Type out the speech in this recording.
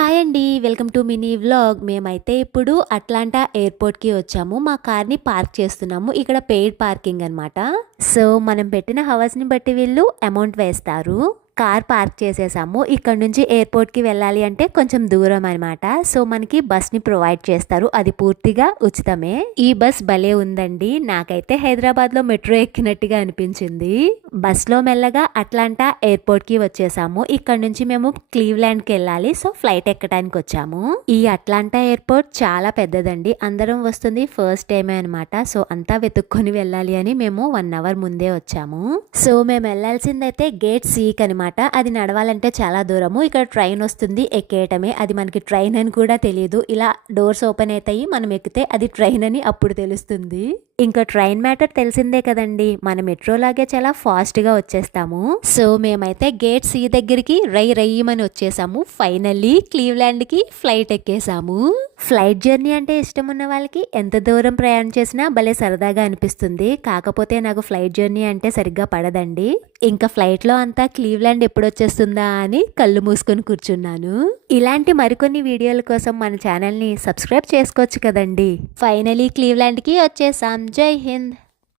Hi అండి. Welcome to mini vlog. మేమైతే ఇప్పుడు అట్లాంటా ఎయిర్‌పోర్ట్‌కి వచ్చాము. మా కార్‌ని పార్క్ చేస్తున్నాము. ఇక్కడ పెయిడ్ పార్కింగ్ అనమాట. సో, మనం పెట్టిన హవర్స్‌ని బట్టి వీళ్ళు అమౌంట్ వేస్తారు. కార్ పార్క్ చేసేసాము. ఇక్కడ నుంచి ఎయిర్‌పోర్ట్‌కి వెళ్ళాలి అంటే కొంచెం దూరం అనమాట. సో, మనకి బస్‌ని ప్రొవైడ్ చేస్తారు. అది పూర్తిగా ఉచితమే. ఈ బస్ భలే ఉందండి. నాకైతే హైదరాబాద్‌లో మెట్రో ఎక్కినట్టుగా అనిపించింది. బస్‌లో మెల్లగా అట్లాంటా ఎయిర్‌పోర్ట్‌కి వచ్చేసాము. ఇక్కడ నుంచి మేము క్లీవ్‌లాండ్‌కి వెళ్ళాలి. సో, ఫ్లైట్ ఎక్కడానికి వచ్చాము. ఈ అట్లాంటా ఎయిర్‌పోర్ట్ చాలా పెద్దదండి. అందరం వస్తుంది ఫస్ట్ టైమే అనమాట. సో, అంతా వెతుక్కొని వెళ్ళాలి అని మేము 1 అవర్ ముందే వచ్చాము. సో, మేము వెళ్ళాల్సిందైతే గేట్ సికి అనమాట. అది నడవాలంటే చాలా దూరము. ఇక్కడ ట్రైన్ వస్తుంది, ఎక్కేయటమే. అది మనకి ట్రైన్ అని కూడా తెలియదు. ఇలా డోర్స్ ఓపెన్ అవుతాయి, మనం ఎక్కితే అది ట్రైన్ అని అప్పుడు తెలుస్తుంది. ఇంకా ట్రైన్ మ్యాటర్ తెలిసిందే కదండి. మన మెట్రో లాగే చాలా ఫాస్ట్గా వచ్చేస్తాము. సో, మేమైతే గేట్ సి దగ్గరికి రయ్యమని వచ్చేసాము. ఫైనల్లీ క్లీవ్లాండ్కి ఫ్లైట్ ఎక్కేసాము. ఫ్లైట్ జర్నీ అంటే ఇష్టం ఉన్న వాళ్ళకి ఎంత దూరం ప్రయాణం చేసినా భలే సరదాగా అనిపిస్తుంది. కాకపోతే నాకు ఫ్లైట్ జర్నీ అంటే సరిగ్గా పడదండి. ఇంకా ఫ్లైట్లో అంతా క్లీవ్లాండ్ ఎప్పుడు వచ్చేస్తుందా అని కళ్ళు మూసుకొని కూర్చున్నాను. ఇలాంటి మరికొన్ని వీడియోల కోసం మన ఛానల్ని సబ్స్క్రైబ్ చేసుకోవచ్చు కదండి. ఫైనలీ క్లీవ్లాండ్కి వచ్చేసాం. జై హింద్.